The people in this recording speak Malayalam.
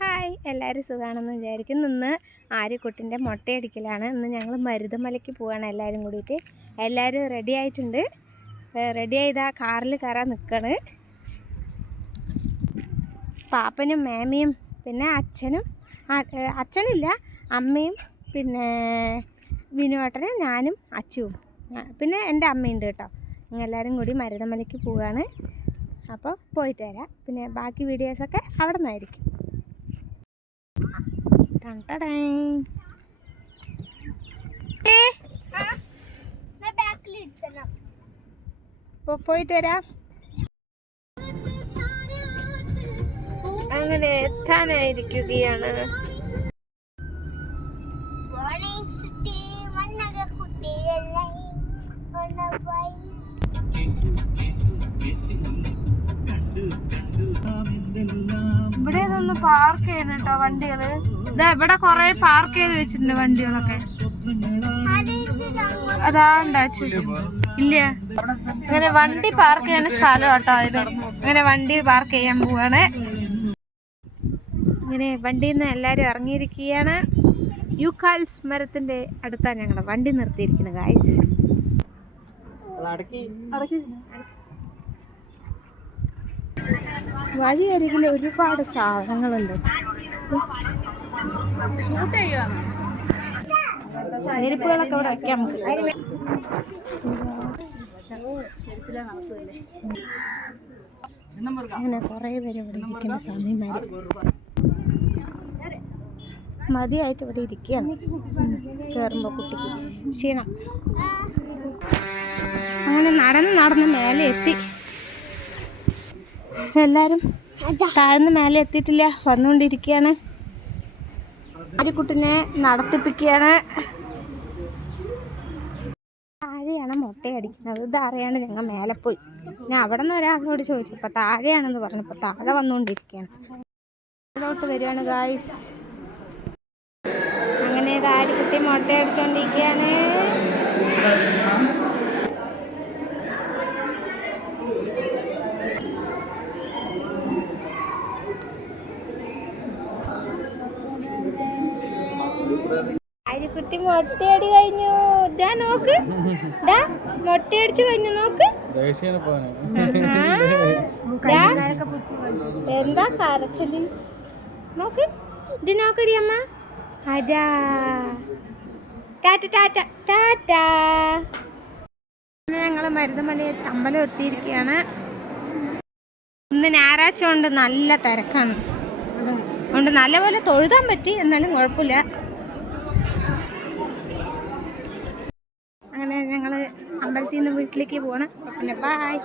ഹായ് എല്ലാവരും സുഖമാണെന്ന് വിചാരിക്കുന്നു. ഇന്ന് ആര്യക്കുട്ടിന്റെ മുട്ടയടിക്കലാണ്. ഇന്ന് ഞങ്ങൾ മരുതമലയ്ക്ക് പോവാണ് എല്ലാവരും കൂടിയിട്ട്. എല്ലാവരും റെഡി ആയിട്ടുണ്ട്. റെഡി ആയതാ കാറിൽ കയറാൻ നിൽക്കണ് പാപ്പനും മേമയും പിന്നെ അച്ഛനും അച്ഛനില്ല അമ്മയും പിന്നെ വിനുവേട്ടനും ഞാനും അച്ചുവും. പിന്നെ എന്റെ അമ്മയുണ്ട് കേട്ടോ. എല്ലാവരും കൂടി മരുതമലയ്ക്ക് പോവുകയാണ് അപ്പോൾ പോയിട്ട് വരാം. പിന്നെ ബാക്കി വീഡിയോസൊക്കെ അവിടെ നിന്നായിരിക്കും ഇപ്പൊ പോയിട്ട് വരാം. അങ്ങനെ എത്താനായിരിക്കുകയാണ്. ഇവിടെ ഇതൊന്ന് പാർക്ക് ചെയ്യുന്നു കേട്ടോ വണ്ടികൾ. ഇതാ ഇവിടെ കൊറേ പാർക്ക് ചെയ്ത് വെച്ചിട്ടുണ്ട് വണ്ടികളൊക്കെ. അതാ ഉണ്ടാച്ചു ഇല്ല? അങ്ങനെ വണ്ടി പാർക്ക് ചെയ്യുന്ന സ്ഥലം കേട്ടോ ഇത്. അങ്ങനെ വണ്ടി പാർക്ക് ചെയ്യാൻ പോവാണ്. ഇങ്ങനെ വണ്ടിയിൽ നിന്ന് എല്ലാവരും ഇറങ്ങിയിരിക്കുകയാണ് യൂക്കാൽസ് സ്മരത്തിന്റെ അടുത്താണ് ഞങ്ങളുടെ വണ്ടി നിർത്തിയിരിക്കുന്നത് ഗായ്സ് വഴിയരികിൽ ഒരുപാട് സാധനങ്ങളുണ്ട്. ചെരുപ്പുകളൊക്കെ ഇവിടെ വെക്കാം നമുക്ക്. അങ്ങനെ കുറേ പേര് ഇവിടെ ഇരിക്കുന്ന സമയമാര് മതിയായിട്ട് ഇവിടെ ഇരിക്കുകയാണ്. കയറുമ്പോൾ കുട്ടിക്ക് ക്ഷീണം. അങ്ങനെ നടന്ന് നടന്ന് മേലെ എത്തി. എല്ലാരും താഴ്ന്ന് മേലെ എത്തിയിട്ടില്ല. വന്നുകൊണ്ടിരിക്കുകയാണ്. ആര്യക്കുട്ടിനെ നടത്തിപ്പിക്കുകയാണ്. താഴെയാണ് മുട്ടയടിക്കുന്നത്. ഇത് ഞങ്ങൾ മേലെ പോയി. പിന്നെ അവിടെ നിന്ന് ഒരാളിനോട് ചോദിച്ചു ഇപ്പം താഴെയാണെന്ന് പറഞ്ഞു. പറഞ്ഞപ്പോൾ താഴെ വന്നുകൊണ്ടിരിക്കുകയാണ് ഇതിലോട്ട് വരികയാണ് ഗായ്സ് അങ്ങനെ ഇത് ആര്യക്കുട്ടി മുട്ടയടിച്ചോണ്ടിരിക്കുകയാണ്. ആര്യക്കുട്ടി മൊട്ടയടി കഴിഞ്ഞു. ഇതാ നോക്ക്. ഇതാ മൊട്ടയടിച്ചു കഴിഞ്ഞു നോക്ക്. ദാ. എന്താ കരച്ചൽ? നോക്ക്. ഇത് നോക്കടി അമ്മ. അതാ. ടാറ്റ ടാറ്റ ടാറ്റ. ഞങ്ങൾ മരുതമലയിൽ അമ്പലം എത്തിയിരിക്കുകയാണ്. ഇന്ന് ഞായറാഴ്ച കൊണ്ട് നല്ല തിരക്കാണ്. അതുകൊണ്ട് നല്ലപോലെ തൊഴുതാൻ പറ്റി എന്നാലും കുഴപ്പമില്ല അങ്ങനെ ഞങ്ങൾ അമ്പലത്തിൽ നിന്ന് വീട്ടിലേക്ക് പോകണം പിന്നെ ബായ്